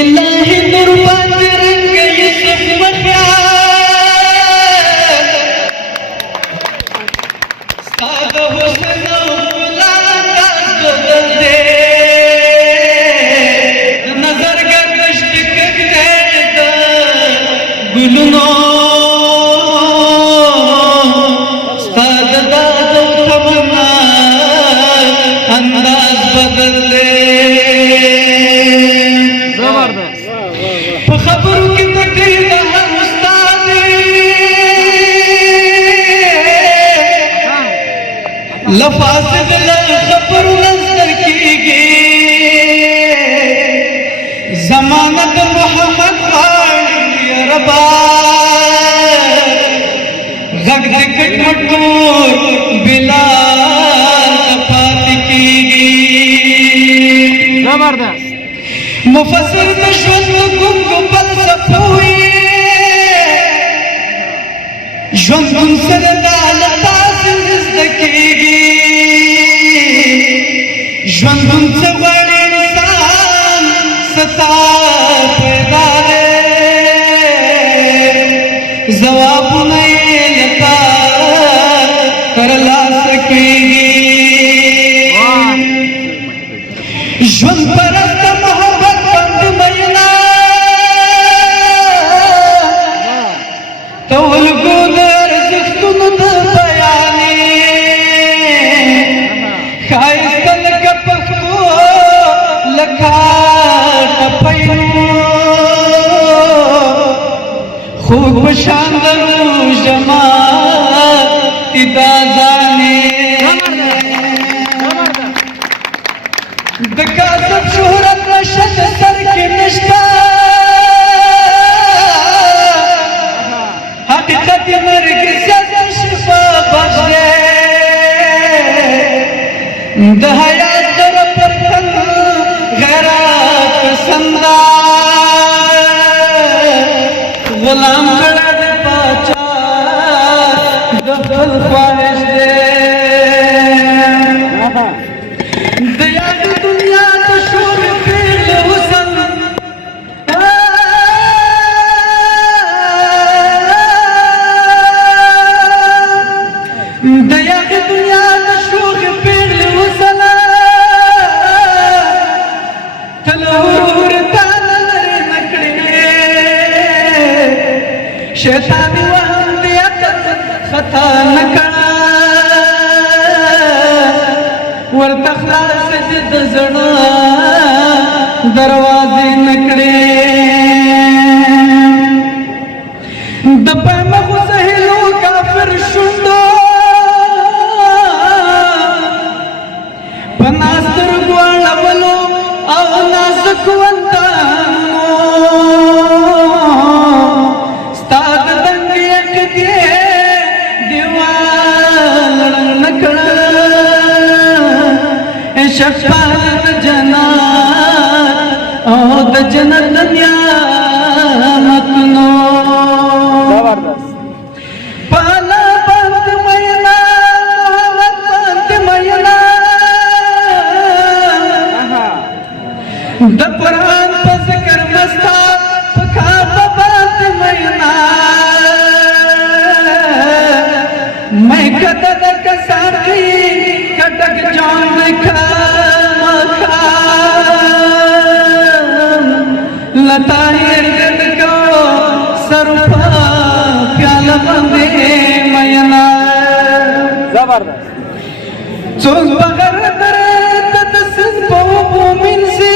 इलाही नूरबान रंग यूसुफ मख्याल साद हुस्न अंदाज बदल दे नजर का कष्ट करते गुलनो साद दादो तमन्ना अंदाज बदल दे खबरों की तकलीफ है उस्ताद लफाज़ खबर नजर की जमानत मोहम्मद रबा गग दिकट मटूर बिलाल पात की जबरदस्त मुफस्सिर नशवत गुंग फलसफोई ژوندون سره د الله تاسو زده کېږي ژوندون څه غواړي انسان ستا پیدا دی ځوابونه یې له تا ترلاسه کېږي ژوند پرست محبت بند مینا تولګو د ارزښتونو د بیانې ښایسته لکه پښتو لکه ټپیو خوږ په شان د روژما تی دا ځانې د کاذب شهرت نشه د سر کې نشته حقیقت مرګ زیات شفا بخش دی د حیات در پر تن غیرات پسند غلام کړه د پاچا د خپل خواهش دی د یاد دنیا د شور پیغله حسن د یاد دنیا د شور پیغله حسن تلور تالر نکړې شیطان وهم دې خطا نکړه ورته خلاص دې د زړه دروازې نکړې د پامه خو سهلو کافر شوندو پناستر ګواړولو او نازک وندانو ستا د دنګې ټکې دیوال نکړه شفاعت جنات او د جنت نعمتونو زبردست پالا بند مینا محبت بند مینا د قرآن په ذکر مستا پکا بند مینا میں کده د کساری کټک جان کا لطاہر دل کو سرپا پیالا بندے مینا زبردست چوز بغر در تدسن پو مومن سی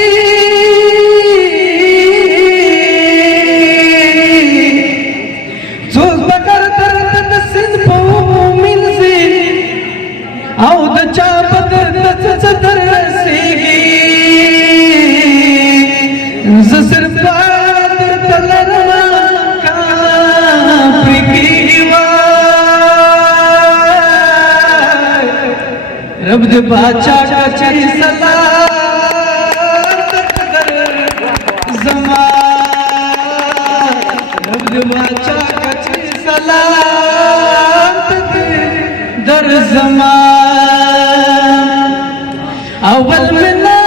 چوز بغر در تدسن پو مومن سی او د چا بدر دس در رسیگی زسر پادر تلرما کافر کی وای رب دے باچا کچی سلام در زمان رب دے باچا کچی سلام در زمان اول منا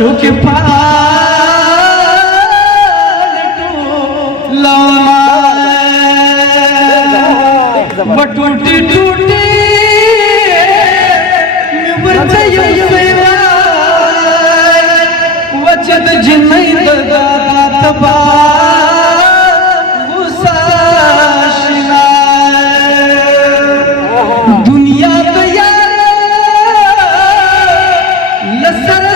चोके पालटू लावना बटूटी टूटी वचन जिन्नई दात बा दुनिया तो यार लसर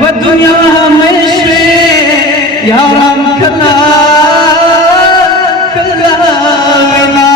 व दुनिया हमेशा याराम कला कला